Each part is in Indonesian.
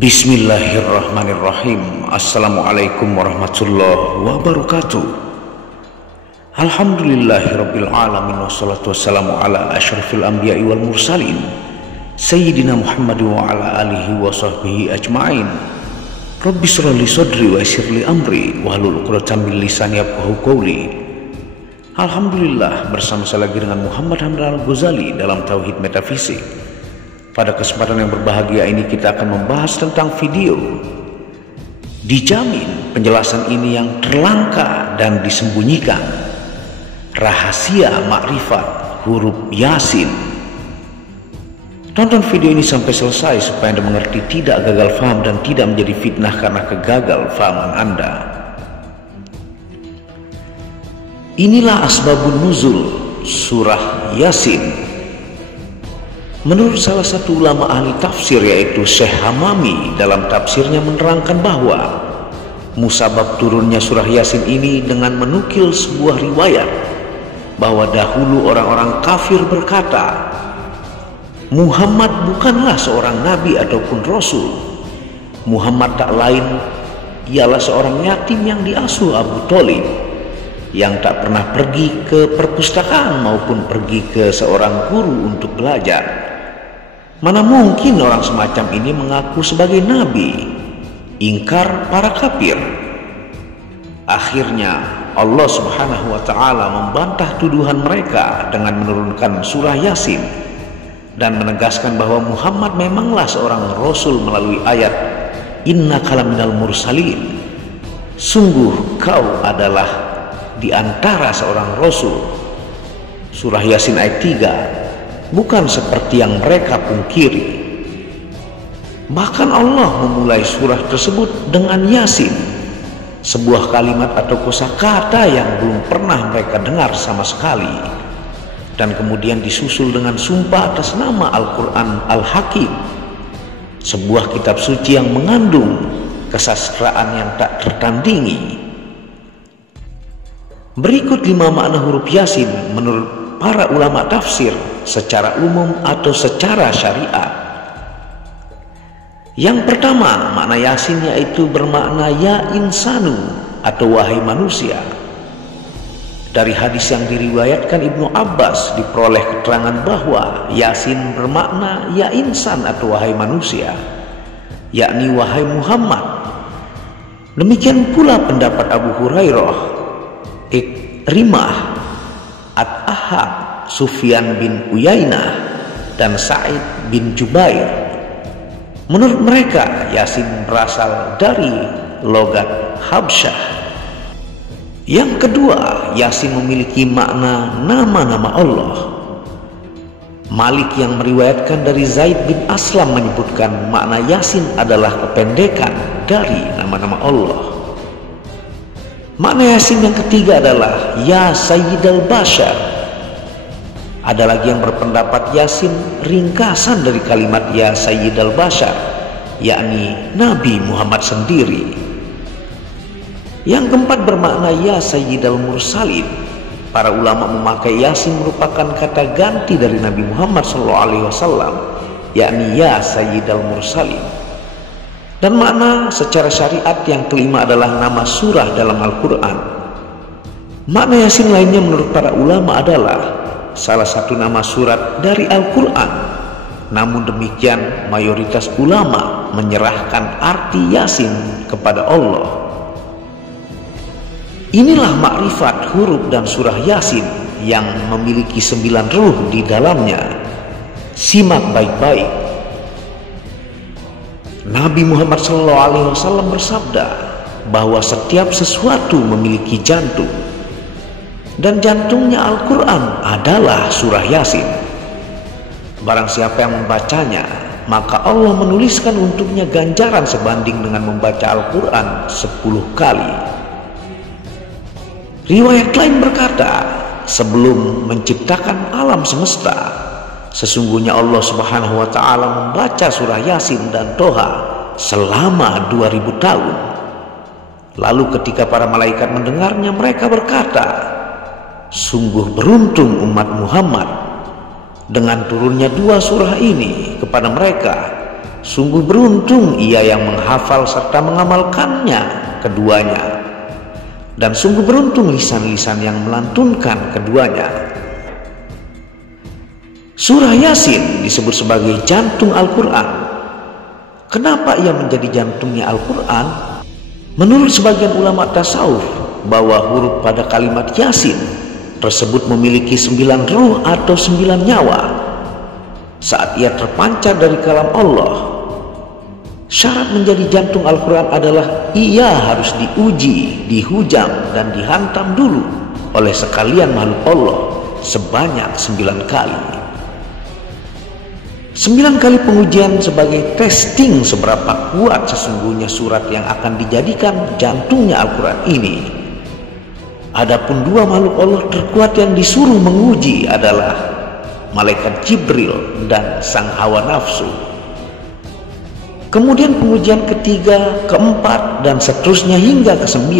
Bismillahirrahmanirrahim. Assalamualaikum warahmatullahi wabarakatuh. Alhamdulillahirabbil alamin, wassalatu wassalamu ala asyrafil anbiya'i wal mursalin sayyidina Muhammad wa ala alihi wa sahbihi ajma'in. Rabbi shrah li sadri wa yassir li amri wahlul 'uqdatam min lisani yafqahu qawli. Alhamdulillah, bersama saya lagi dengan Muhammad Hamdan Al-Ghazali dalam Tauhid Metafisik. Pada kesempatan yang berbahagia ini kita akan membahas tentang video. Dijamin penjelasan ini yang terlangka dan disembunyikan. Rahasia makrifat huruf Yasin. Tonton video ini sampai selesai supaya Anda mengerti, tidak gagal faham dan tidak menjadi fitnah karena kegagal fahaman Anda. Inilah asbabun nuzul surah Yasin. Menurut salah satu ulama ahli tafsir yaitu Syekh Hamami, dalam tafsirnya menerangkan bahwa musabab turunnya surah Yasin ini dengan menukil sebuah riwayat bahwa dahulu orang-orang kafir berkata, Muhammad bukanlah seorang nabi ataupun rasul. Muhammad tak lain ialah seorang yatim yang diasuh Abu Thalib, yang tak pernah pergi ke perpustakaan maupun pergi ke seorang guru untuk belajar. Mana mungkin orang semacam ini mengaku sebagai nabi? Ingkar para kafir. Akhirnya Allah Subhanahu wa ta'ala membantah tuduhan mereka dengan menurunkan surah Yasin dan menegaskan bahwa Muhammad memanglah seorang rasul melalui ayat innaka laminal mursalin. Sungguh kau adalah di antara seorang rasul. Surah Yasin ayat 3. Bukan seperti yang mereka pungkiri. Bahkan Allah memulai surah tersebut dengan Yasin, sebuah kalimat atau kosakata yang belum pernah mereka dengar sama sekali, dan kemudian disusul dengan sumpah atas nama Al-Quran Al-Hakim, sebuah kitab suci yang mengandung kesastraan yang tak tertandingi. Berikut 5 makna huruf Yasin menurut para ulama tafsir secara umum atau secara syariat. Yang pertama, makna Yasin yaitu bermakna ya insanu atau wahai manusia. Dari hadis yang diriwayatkan Ibnu Abbas diperoleh keterangan bahwa Yasin bermakna ya insan atau wahai manusia, yakni wahai Muhammad. Demikian pula pendapat Abu Hurairah, Ikrimah, At-Ahad, Sufyan bin Uyainah, dan Sa'id bin Jubair. Menurut mereka, Yasin berasal dari logat Habsyah. Yang kedua, Yasin memiliki makna nama-nama Allah. Malik yang meriwayatkan dari Zaid bin Aslam menyebutkan makna Yasin adalah kependekan dari nama-nama Allah. Makna Yasin yang ketiga adalah ya Sayyidal Bashar. Ada lagi yang berpendapat Yasin ringkasan dari kalimat ya Sayyidal Bashar, yakni Nabi Muhammad sendiri. Yang keempat bermakna ya Sayyidal Mursalin. Para ulama memakai Yasin merupakan kata ganti dari Nabi Muhammad SAW, yakni ya Sayyidal Mursalin. Dan makna secara syariat yang kelima adalah nama surah dalam Al-Quran. Makna Yasin lainnya menurut para ulama adalah salah satu nama surat dari Al-Quran. Namun demikian, mayoritas ulama menyerahkan arti Yasin kepada Allah. Inilah makrifat huruf dan surah Yasin yang memiliki 9 ruh di dalamnya. Simak baik-baik. Nabi Muhammad SAW bersabda bahwa setiap sesuatu memiliki jantung, dan jantungnya Al-Quran adalah surah Yasin. Barang siapa yang membacanya, maka Allah menuliskan untuknya ganjaran sebanding dengan membaca Al-Quran 10 kali. Riwayat lain berkata, sebelum menciptakan alam semesta, sesungguhnya Allah Subhanahu wa ta'ala membaca surah Yasin dan Toha selama 2000 tahun. Lalu ketika para malaikat mendengarnya, mereka berkata, sungguh beruntung umat Muhammad dengan turunnya 2 surah ini kepada mereka, Sungguh beruntung ia yang menghafal serta mengamalkannya keduanya, dan sungguh beruntung lisan-lisan yang melantunkan keduanya. Surah Yasin disebut sebagai jantung Al-Quran. Kenapa ia menjadi jantungnya Al-Quran? Menurut sebagian ulama tasawuf, bahwa huruf pada kalimat Yasin tersebut memiliki 9 ruh atau 9 nyawa. Saat ia terpancar dari kalam Allah, syarat menjadi jantung Al-Quran adalah ia harus diuji, dihujam, dan dihantam dulu oleh sekalian makhluk Allah sebanyak 9 kali. 9 kali pengujian sebagai testing seberapa kuat sesungguhnya surat yang akan dijadikan jantungnya Al-Quran ini. Adapun 2 makhluk Allah terkuat yang disuruh menguji adalah malaikat Jibril dan sang hawa nafsu. Kemudian pengujian ketiga, keempat, dan seterusnya hingga ke-9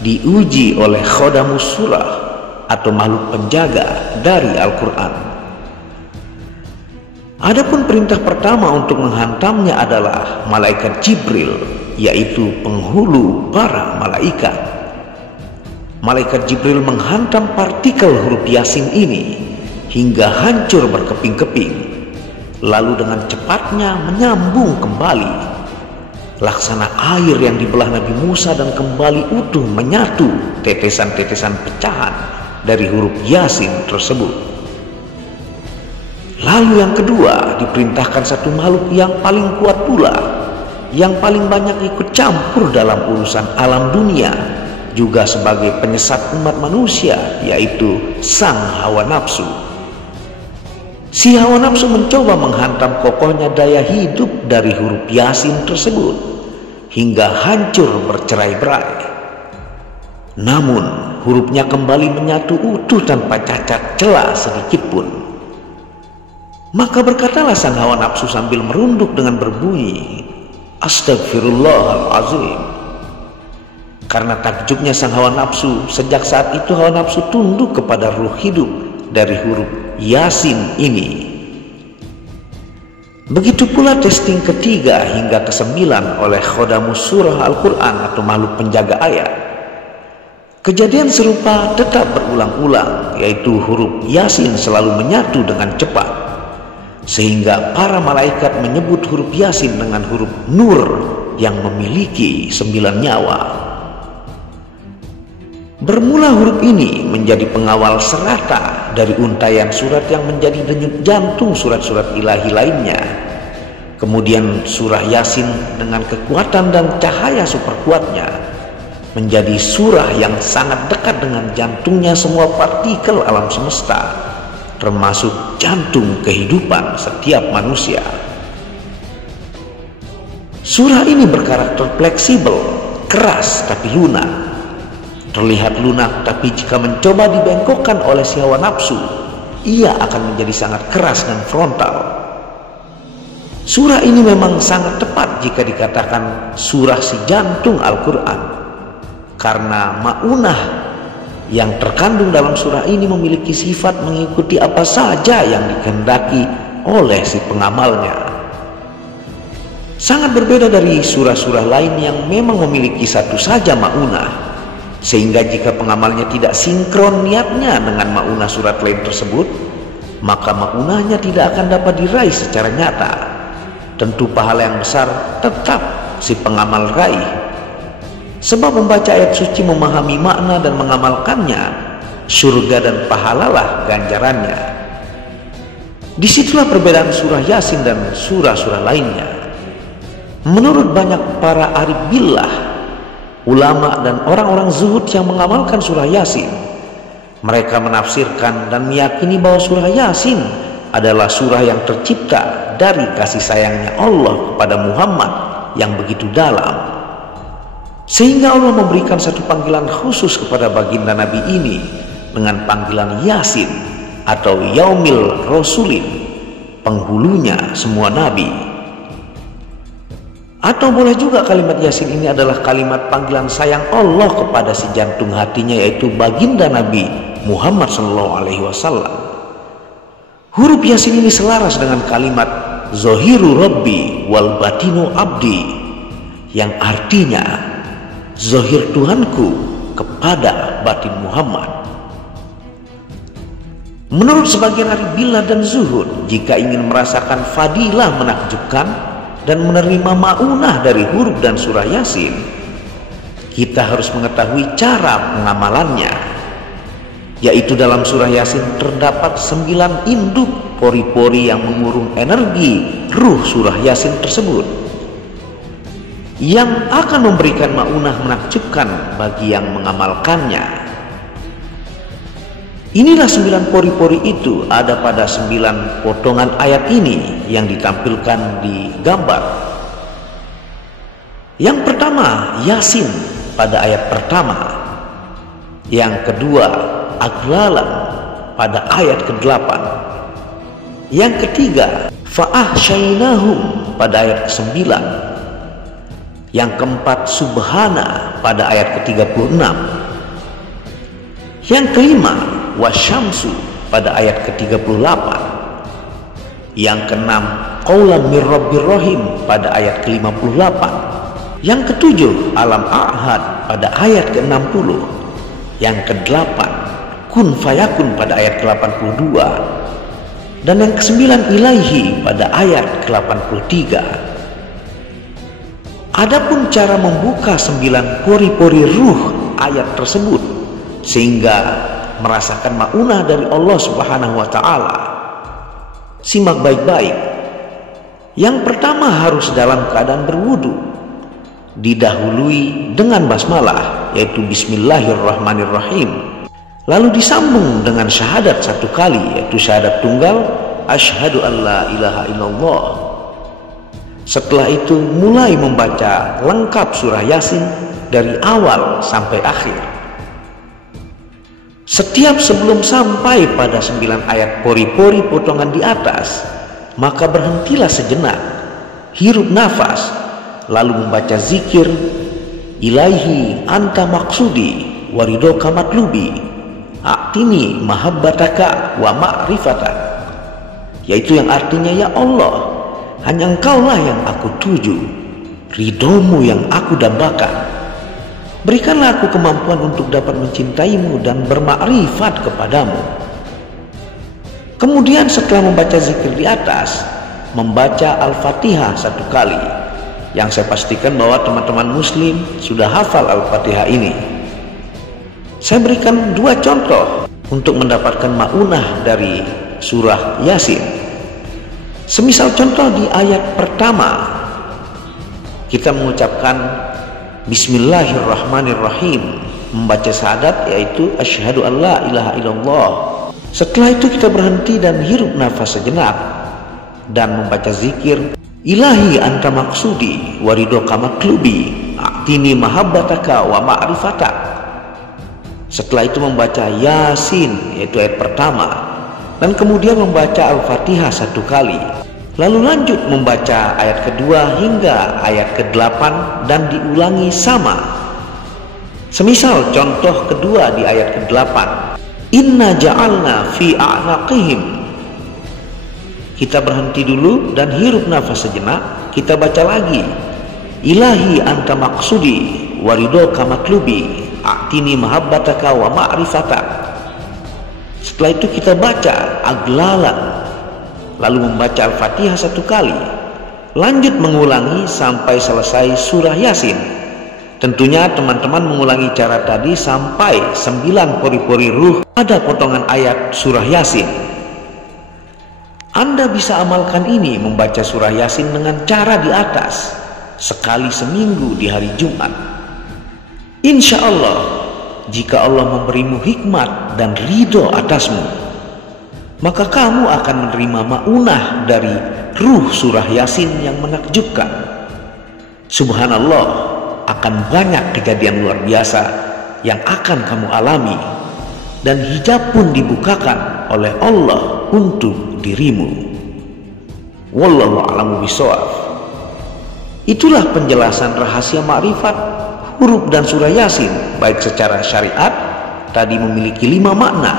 diuji oleh khodamus surah atau makhluk penjaga dari Al-Quran. Adapun perintah pertama untuk menghantamnya adalah malaikat Jibril, yaitu penghulu para malaikat. Malaikat Jibril menghantam partikel huruf Yasin ini hingga hancur berkeping-keping, lalu dengan cepatnya menyambung kembali laksana air yang dibelah Nabi Musa dan kembali utuh menyatu tetesan-tetesan pecahan dari huruf Yasin tersebut. Lalu yang kedua, diperintahkan satu makhluk yang paling kuat pula, yang paling banyak ikut campur dalam urusan alam dunia, juga sebagai penyesat umat manusia, yaitu sang hawa nafsu. Si hawa nafsu mencoba menghantam kokohnya daya hidup dari huruf Yasin tersebut hingga hancur bercerai-berai. Namun hurufnya kembali menyatu utuh tanpa cacat celah sedikit pun. Maka berkatalah sang hawa nafsu sambil merunduk dengan berbunyi, "Astagfirullahalazim." Karena takjubnya sang hawa nafsu, sejak saat itu hawa nafsu tunduk kepada ruh hidup dari huruf Yasin ini. Begitu pula testing ketiga hingga ke-9 oleh khodamus surah Al-Quran atau makhluk penjaga ayat. Kejadian serupa tetap berulang-ulang, yaitu huruf Yasin selalu menyatu dengan cepat, sehingga para malaikat menyebut huruf Yasin dengan huruf Nur yang memiliki 9 nyawa. Bermula huruf ini menjadi pengawal serata dari untaian surat yang menjadi denyut jantung surat-surat ilahi lainnya. Kemudian surah Yasin dengan kekuatan dan cahaya super kuatnya menjadi surah yang sangat dekat dengan jantungnya semua partikel alam semesta, termasuk jantung kehidupan setiap manusia. Surah ini berkarakter fleksibel, keras tapi lunak. Terlihat lunak, tapi jika mencoba dibengkokkan oleh si hawa nafsu, ia akan menjadi sangat keras dan frontal. Surah ini memang sangat tepat jika dikatakan surah si jantung Al-Quran, karena ma'unah yang terkandung dalam surah ini memiliki sifat mengikuti apa saja yang dikehendaki oleh si pengamalnya. Sangat berbeda dari surah-surah lain yang memang memiliki satu saja ma'unah, sehingga jika pengamalnya tidak sinkron niatnya dengan ma'unah surat lain tersebut, maka ma'unahnya tidak akan dapat diraih secara nyata. Tentu pahala yang besar tetap si pengamal raih, sebab membaca ayat suci, memahami makna dan mengamalkannya, surga dan pahalalah ganjarannya. Disitulah perbedaan surah Yasin dan surah-surah lainnya. Menurut banyak para arif billah, ulama dan orang-orang zuhud yang mengamalkan surah Yasin, mereka menafsirkan dan meyakini bahwa surah Yasin adalah surah yang tercipta dari kasih sayangnya Allah kepada Muhammad yang begitu dalam, sehingga Allah memberikan satu panggilan khusus kepada baginda Nabi ini dengan panggilan Yasin atau Yaumil Rasulin, penghulunya semua Nabi. Atau boleh juga kalimat Yasin ini adalah kalimat panggilan sayang Allah kepada si jantung hatinya, yaitu baginda Nabi Muhammad SAW. Huruf Yasin ini selaras dengan kalimat Zohiru Rabbi wal batinu abdi, yang artinya zohir Tuhanku kepada batin Muhammad. Menurut sebagian ahli billah dan zuhud, jika ingin merasakan fadilah menakjubkan dan menerima ma'unah dari huruf dan surah Yasin, kita harus mengetahui cara pengamalannya, yaitu dalam surah Yasin terdapat 9 induk pori-pori yang mengurung energi ruh surah Yasin tersebut, yang akan memberikan ma'unah menakjubkan bagi yang mengamalkannya. Inilah 9 pori-pori itu ada pada 9 potongan ayat ini yang ditampilkan di gambar. Yang pertama, Yasin pada ayat pertama. Yang kedua, Aglalan pada ayat ke-8. Yang ketiga, Fa'ahsyainahum pada ayat ke-9. Yang keempat, Subhana pada ayat ke-36. Yang kelima, Wasyamsu pada ayat ke-38. Yang keenam, Qaulan mir Rabbir Rahim pada ayat ke-58. Yang ketujuh, Alam Ahad pada ayat ke-60. Yang kedelapan, Kun Fayakun pada ayat ke-82. Dan yang kesembilan, Ilaihi pada ayat ke-83. Adapun cara membuka 9 pori-pori ruh ayat tersebut sehingga merasakan ma'unah dari Allah Subhanahu wa ta'ala, simak baik-baik. Yang pertama, harus dalam keadaan berwudu, didahului dengan basmalah, yaitu Bismillahirrahmanirrahim, lalu disambung dengan syahadat 1 kali, yaitu syahadat tunggal, asyhadu an la ilaha illallah. Setelah itu mulai membaca lengkap surah Yasin dari awal sampai akhir. Setiap sebelum sampai pada 9 ayat pori-pori potongan di atas, maka berhentilah sejenak, hirup nafas, lalu membaca zikir, Ilaihi anta maksudi waridoka matlubi, a'tini mahabbataka wa ma'rifatak, yaitu yang artinya, ya Allah, hanya Engkaulah yang aku tuju, ridhomu yang aku dambakan. Berikanlah aku kemampuan untuk dapat mencintaimu dan bermakrifat kepadamu. Kemudian setelah membaca zikir di atas, membaca Al-Fatihah 1 kali, yang saya pastikan bahwa teman-teman muslim sudah hafal Al-Fatihah ini. Saya berikan 2 contoh untuk mendapatkan ma'unah dari surah Yasin. Semisal contoh di ayat pertama, kita mengucapkan Bismillahirrahmanirrahim, membaca syahadat, yaitu asyhadu an la ilaha illallah. Setelah itu kita berhenti dan hirup nafas sejenak dan membaca zikir, Ilahi anta maksudi waridoka matlubi, a'tini mahabbataka wa ma'rifatak. Setelah itu membaca Yasin, yaitu ayat pertama, dan kemudian membaca Al-Fatihah 1 kali. Lalu lanjut membaca ayat kedua hingga ayat ke-8 dan diulangi sama. Semisal contoh kedua di ayat ke-8, Inna ja'alna fi a'naqihim. Kita berhenti dulu dan hirup nafas sejenak, kita baca lagi, Ilahi anta maksudi waridoka matlubi, a'tini mahabbataka wa ma'rifatak. Setelah itu kita baca Aglalan, lalu membaca Al-Fatihah 1 kali, lanjut mengulangi sampai selesai surah Yasin. Tentunya teman-teman mengulangi cara tadi sampai 9 pori-pori ruh pada potongan ayat surah Yasin. Anda bisa amalkan ini, membaca surah Yasin dengan cara di atas, sekali seminggu di hari Jumat. Insya Allah, jika Allah memberimu hikmat dan ridho atasmu, maka kamu akan menerima ma'unah dari ruh surah Yasin yang menakjubkan. Subhanallah, akan banyak kejadian luar biasa yang akan kamu alami, dan hijab pun dibukakan oleh Allah untuk dirimu. Wallahu a'lamu bishawab. Itulah penjelasan rahasia makrifat huruf dan surah Yasin, baik secara syariat tadi memiliki 5 makna,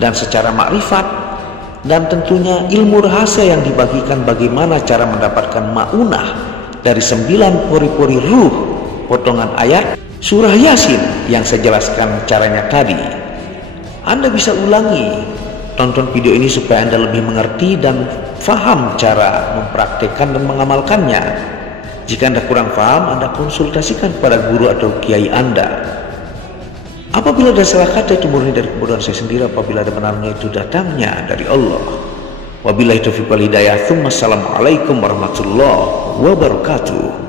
dan secara makrifat dan tentunya ilmu rahasia yang dibagikan bagaimana cara mendapatkan ma'unah dari 9 pori-pori ruh potongan ayat surah Yasin yang saya jelaskan caranya tadi. Anda bisa ulangi, tonton video ini supaya Anda lebih mengerti dan faham cara mempraktekkan dan mengamalkannya. Jika Anda kurang paham, Anda konsultasikan kepada guru atau kiai Anda. Apabila ada salah kata, itu murni dari kebodohan saya sendiri. Apabila ada benarnya, itu datangnya dari Allah. Wabillahi taufiq wal hidayah. Assalamualaikum warahmatullahi wabarakatuh.